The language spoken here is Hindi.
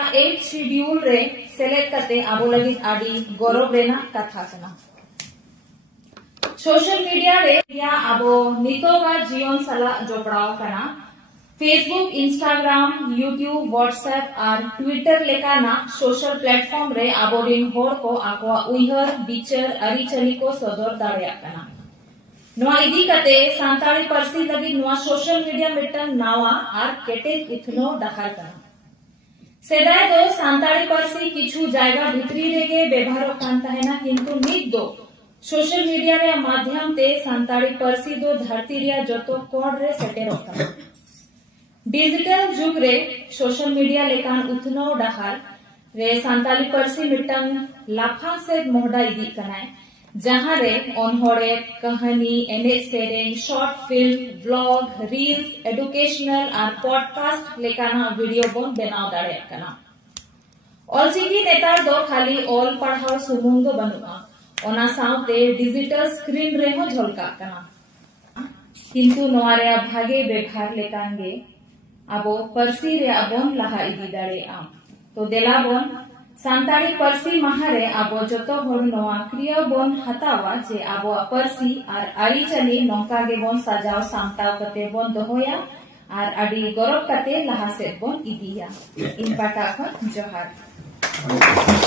8 शेड्यूल रे सेलेक्ट करते आबो लगी आडी गौरव रेना कथा कना सोशल मीडिया रे या आबो नितोगा जीवन सला जोपड़ाव कना फेसबुक इंस्टाग्राम यूट्यूब व्हाट्सएप और ट्विटर लेकाना सोशल प्लेटफॉर्म रे आबो रिन होर को आकवा उइहर बिचार अरिचली को सदर दाड़िया कना नोआ इदी कते सांताली पार्सी लगी नोआ सोशल मीडिया मिटन नावा और केटेज इथनो डहार कना सेदाय दो सांताली पार्सी किछु जायगा भितरी रेगे व्यवहार कान तहेना किंतु नित दो सोशल मीडिया रे माध्यम ते सांताली पार्सी दो धरती रिया जतो कोड रे सेटेरो कना डिजिटल जुग रे सोशल मीडिया लेकान उथनो डहार रे सांताली पार्सी मिटन लाफा से मोहडा इदी कनाय जहां रे ऑनहोड़े कहानी एने सेरेंग short film blog reels educational और पॉडकास्ट लेकाना वीडियो बोन बनाव दाड़े कना ऑलचिकी नेतार दो खाली ऑल पढ़ाव सुमुंग दो बनुआ ओना साउते डिजिटल स्क्रीन रे हो झलका कना किंतु नोआ रे भागे व्यवहार लेकानगे आबो पार्सी रे आबोन लहा इदी दाड़े आम तो देला बोन सांताली पार्सी माहारे आबो जतो होड़ नोआ क्रिया बोन हतावा जे आबो पार्सी और आरिचली नौका गे बोन सजाव सामटाव कते बोन दोहोया और अडी गौरव कते लहा से बोन इदिया इन पाटा खन जोहार।